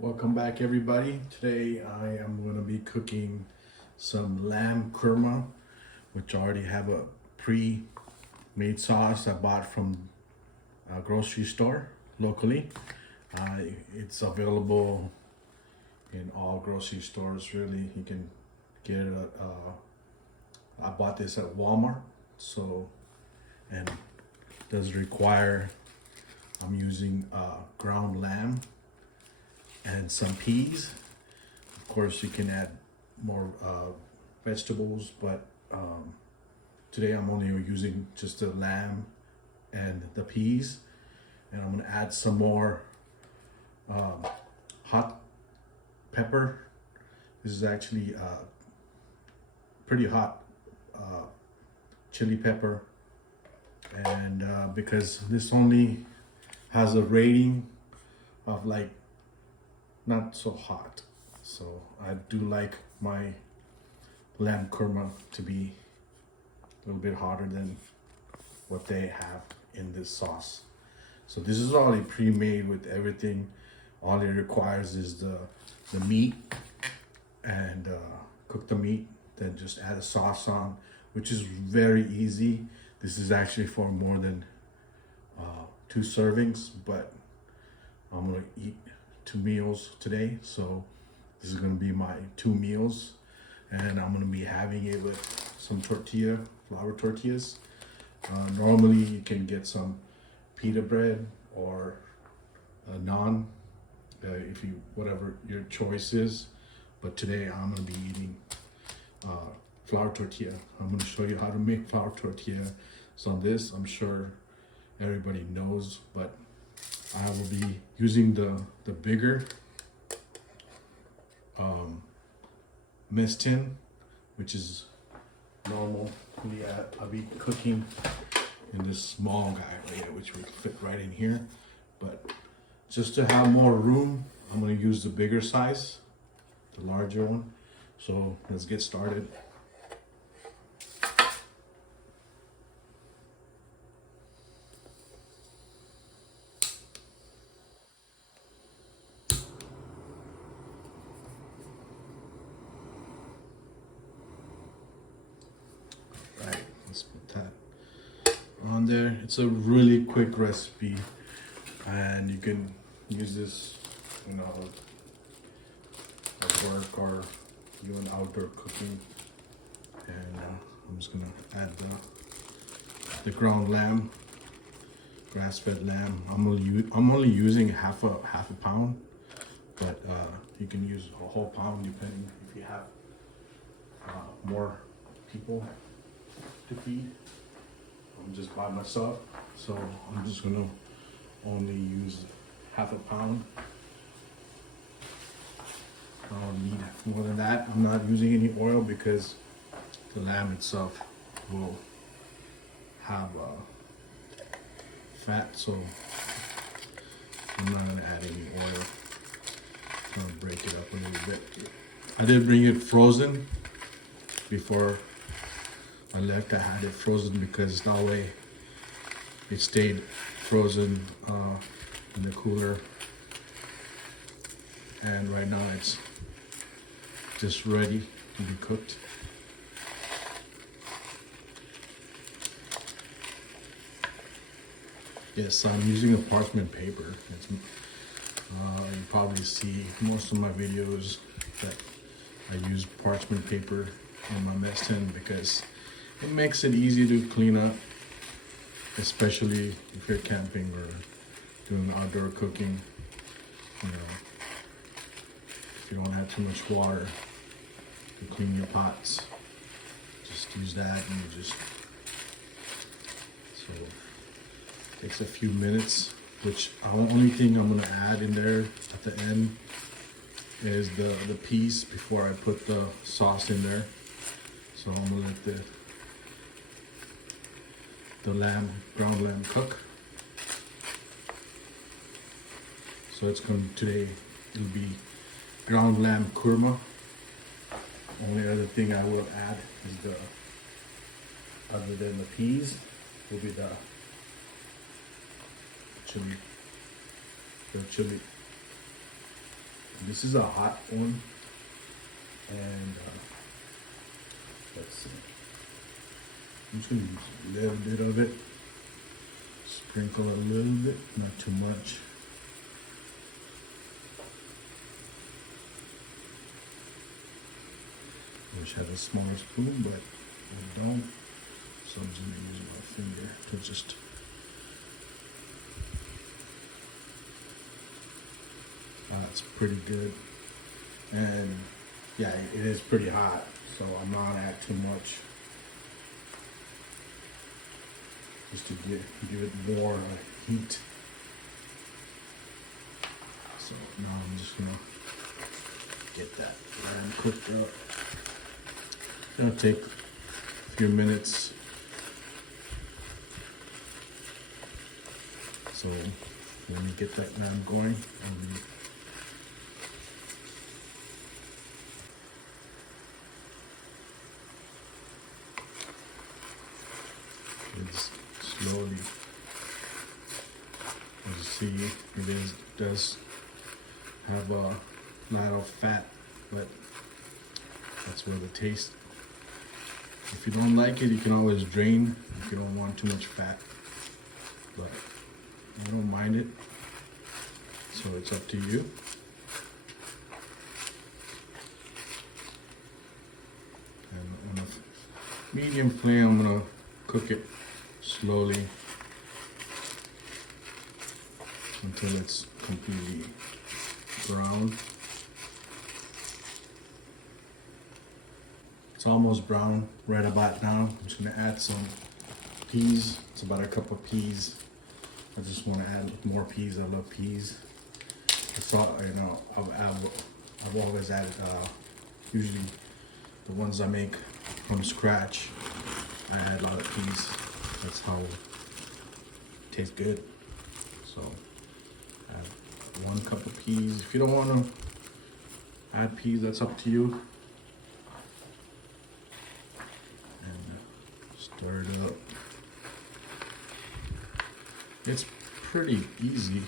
Welcome back, everybody. Today I am going to be cooking some lamb korma, which I already have a pre-made sauce I bought from a grocery store locally. It's available in all grocery stores, really. You can get it. I bought this at Walmart, and does require. I'm using ground lamb and some peas. Of course, you can add more vegetables, but today I'm only using just the lamb and the peas, and I'm gonna add some more hot pepper. This is actually pretty hot chili pepper, and because this only has a rating of like not so hot, so I do like my lamb korma to be a little bit hotter than what they have in this sauce. So this is already pre-made with everything. All it requires is the meat, and cook the meat, then just add a sauce on, which is very easy. This is actually for more than 2 servings, but I'm gonna eat 2 meals today, so this is gonna be my 2 meals, and I'm gonna be having it with some flour tortillas. Normally you can get some pita bread or a naan, if you whatever your choice is, but today I'm gonna be eating flour tortilla. I'm gonna show you how to make flour tortilla. So on this, I'm sure everybody knows, but I will be using the bigger mess tin, which is normal. I'll be cooking in this small guy right here, which will fit right in here. But just to have more room, I'm gonna use the bigger size, the larger one. So let's get started. Right, let's put that on there. It's a really quick recipe, and you can use this, at work or even outdoor cooking. And I'm just gonna add the ground lamb, grass-fed lamb. I'm only using half a pound, but you can use a whole pound depending if you have more people to feed. I'm just by myself, so I'm just gonna only use half a pound. I don't need more than that. I'm not using any oil because the lamb itself will have fat, so I'm not gonna add any oil. I'm gonna break it up a little bit. I did bring it frozen before I left. I had it frozen because that way it stayed frozen in the cooler, and right now it's just ready to be cooked. Yes, I'm using a parchment paper. You probably see most of my videos that I use parchment paper on my mess tin because it makes it easy to clean up, especially if you're camping or doing outdoor cooking. If you don't have too much water to clean your pots, just use that, and so it takes a few minutes. Which the only thing I'm gonna add in there at the end is the peas before I put the sauce in there. So I'm gonna let the ground lamb cook. So it'll be ground lamb korma. Only other thing I will add is other than the peas, will be the chili This is a hot one, and let's see. I'm just gonna use a little bit of it. Sprinkle a little bit, not too much. I wish I had a smaller spoon, but I don't. So I'm just gonna use my finger to just. That's pretty good. And yeah, it is pretty hot, so I'm not gonna add too much. Just to give it more heat. So now I'm just gonna get that lamb cooked up. It'll take a few minutes. So let me get that lamb going. It's slowly, as you see, it does have a lot of fat, but that's where the taste. If you don't like it, you can always drain if you don't want too much fat, but I don't mind it, so it's up to you. And on a medium flame, I'm gonna cook it slowly until it's completely brown. It's almost brown right about now. I'm just gonna add some peas. It's about a cup of peas. I just want to add more peas. I love peas. That's all, you know, I've always added, usually the ones I make from scratch, I add a lot of peas. That's how it tastes good. So add 1 cup of peas. If you don't want to add peas, that's up to you. And stir it up. It's pretty easy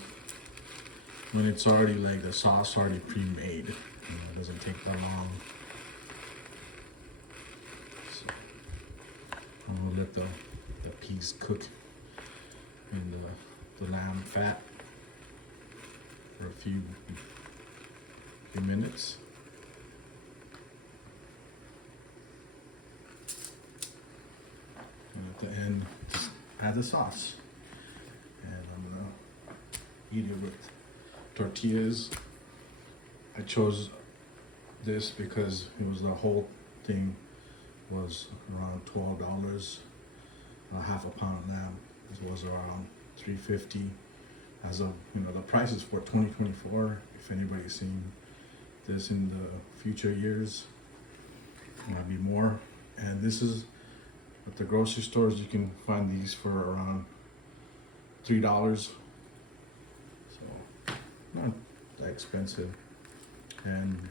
when it's already like the sauce already pre-made. You know, it doesn't take that long. So I'm gonna let the peas cook in the lamb fat for a few minutes. And at the end, just add the sauce. And I'm gonna eat it with tortillas. I chose this because it was the whole thing was around $12. Half a pound of lamb. This was around $3.50. As of, you know, the prices for 2024. If anybody's seen this in the future years, it might be more. And this is at the grocery stores. You can find these for around $3. So not that expensive and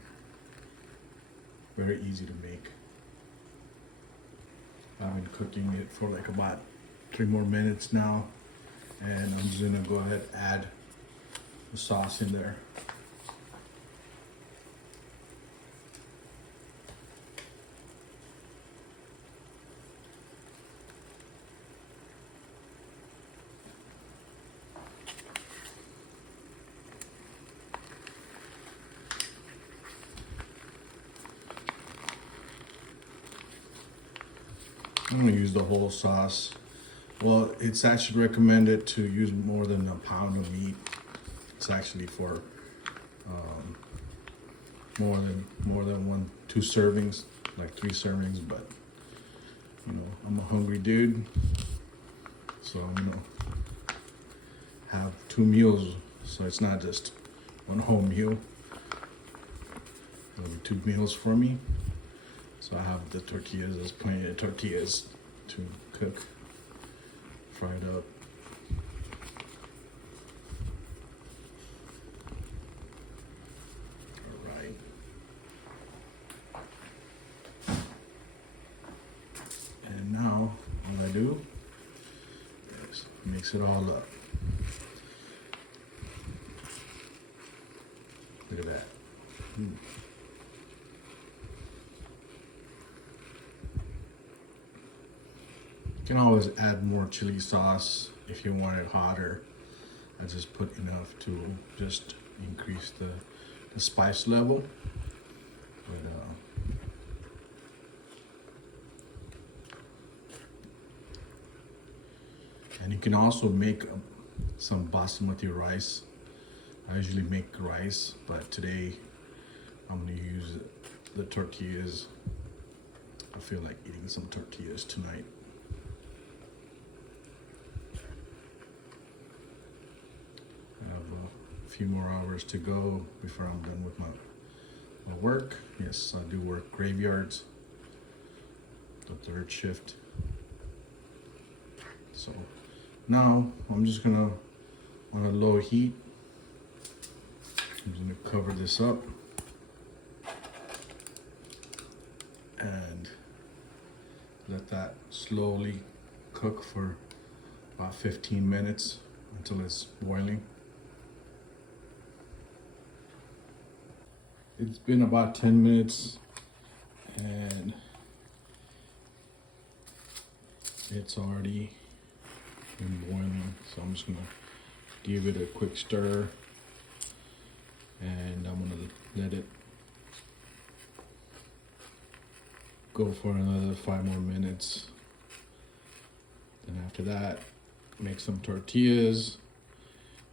very easy to make. I've been cooking it for like about 3 more minutes now, and I'm just gonna go ahead and add the sauce in there. I'm gonna use the whole sauce. Well, it's actually recommended to use more than a pound of meat. It's actually for more than 2 servings, like 3 servings. But you know, I'm a hungry dude, so I'm gonna have 2 meals. So it's not just 1 whole meal. It'll be 2 meals for me. So I have the tortillas. There's plenty of tortillas to cook, fried up. All right. And now what I do is mix it all up. Look at that. You can always add more chili sauce if you want it hotter. I just put enough to just increase the spice level. But, and you can also make some basmati rice. I usually make rice, but today I'm gonna use the tortillas. I feel like eating some tortillas tonight. I have a few more hours to go before I'm done with my work. Yes, I do work graveyards, the third shift. So now I'm just gonna, on a low heat, I'm gonna cover this up and let that slowly cook for about 15 minutes until it's boiling. It's been about 10 minutes and it's already been boiling, so I'm just gonna give it a quick stir and I'm gonna let it go for another 5 more minutes. Then after that, make some tortillas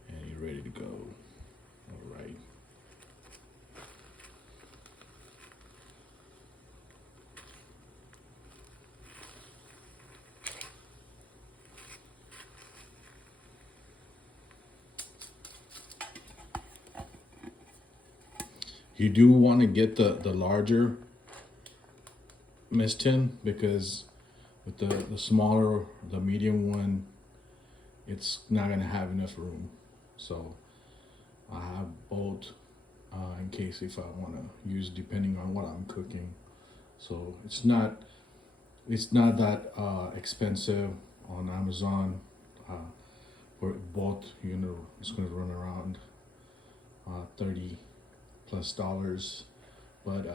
and you're ready to go. All right. You do want to get the larger mist tin, because with the smaller, the medium one, it's not gonna have enough room. So I have both in case if I want to use, depending on what I'm cooking. So it's not that expensive on Amazon. For both, you know, it's gonna run around $30+ but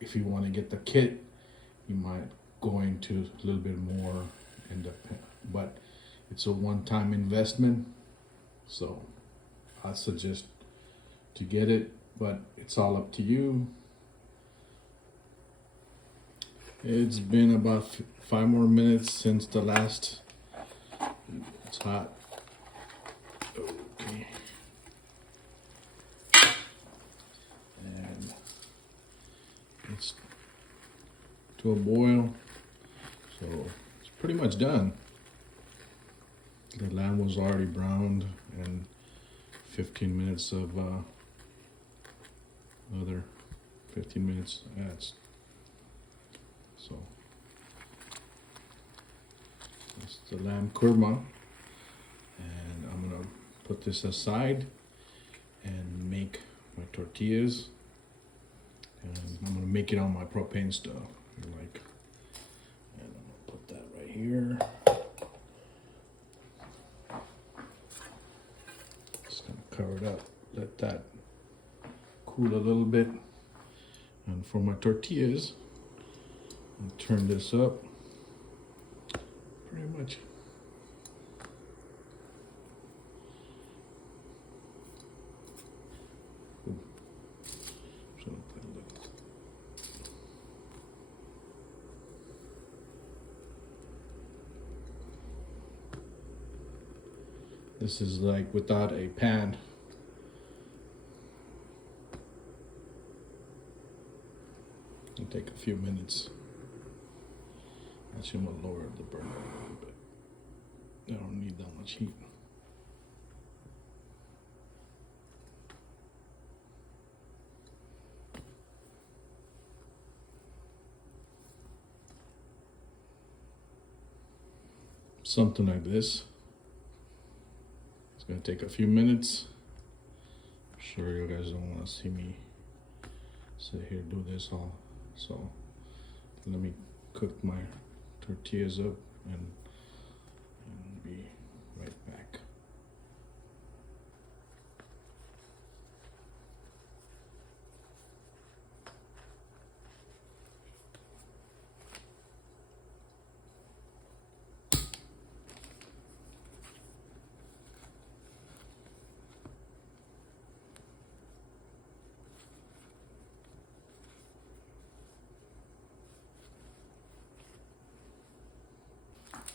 if you want to get the kit, you might go into a little bit more, but it's a one-time investment, so I suggest to get it, but it's all up to you. It's been about 5 more minutes since the last. It's hot. Okay. It's to a boil, so it's pretty much done. The lamb was already browned, and 15 minutes of another 15 minutes adds. So that's the lamb korma, and I'm gonna put this aside and make my tortillas. And I'm gonna make it on my propane stove, and I'm gonna put that right here. Just gonna cover it up, let that cool a little bit. And for my tortillas, I'll turn this up pretty much. This is like without a pan. It'll take a few minutes. Actually, I'm gonna lower the burner a little bit. I don't need that much heat. Something like this. It's gonna take a few minutes. I'm sure you guys don't want to see me sit here do this all. So let me cook my tortillas up and be right back.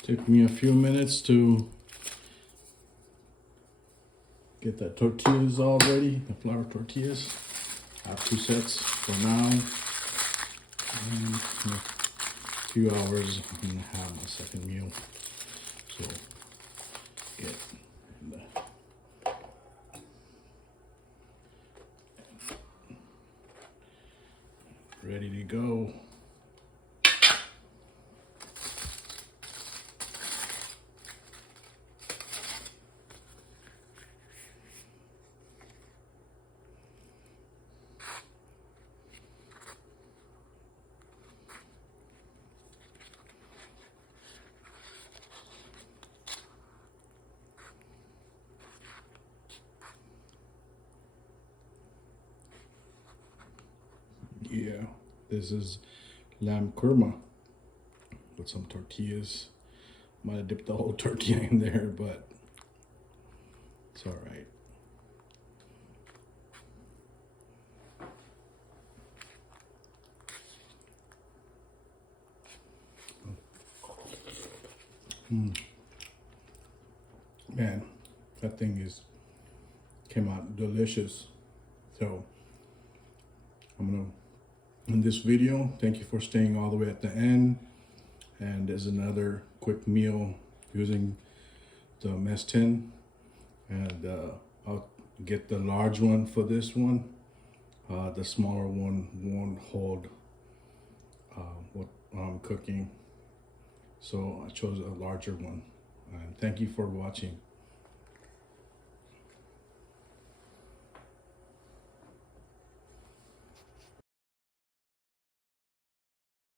Took me a few minutes to get the tortillas all ready, the flour tortillas. I have 2 sets for now. And in a few hours, I'm gonna have my second meal. So get ready to go. Yeah, this is Lamb Korma with some tortillas. Might have dipped the whole tortilla in there, but it's all right. Man, that thing came out delicious. So I'm gonna in this video, thank you for staying all the way at the end. And there's another quick meal using the mess tin, and I'll get the large one for this one. The smaller one won't hold what I'm cooking, so I chose a larger one. And thank you for watching.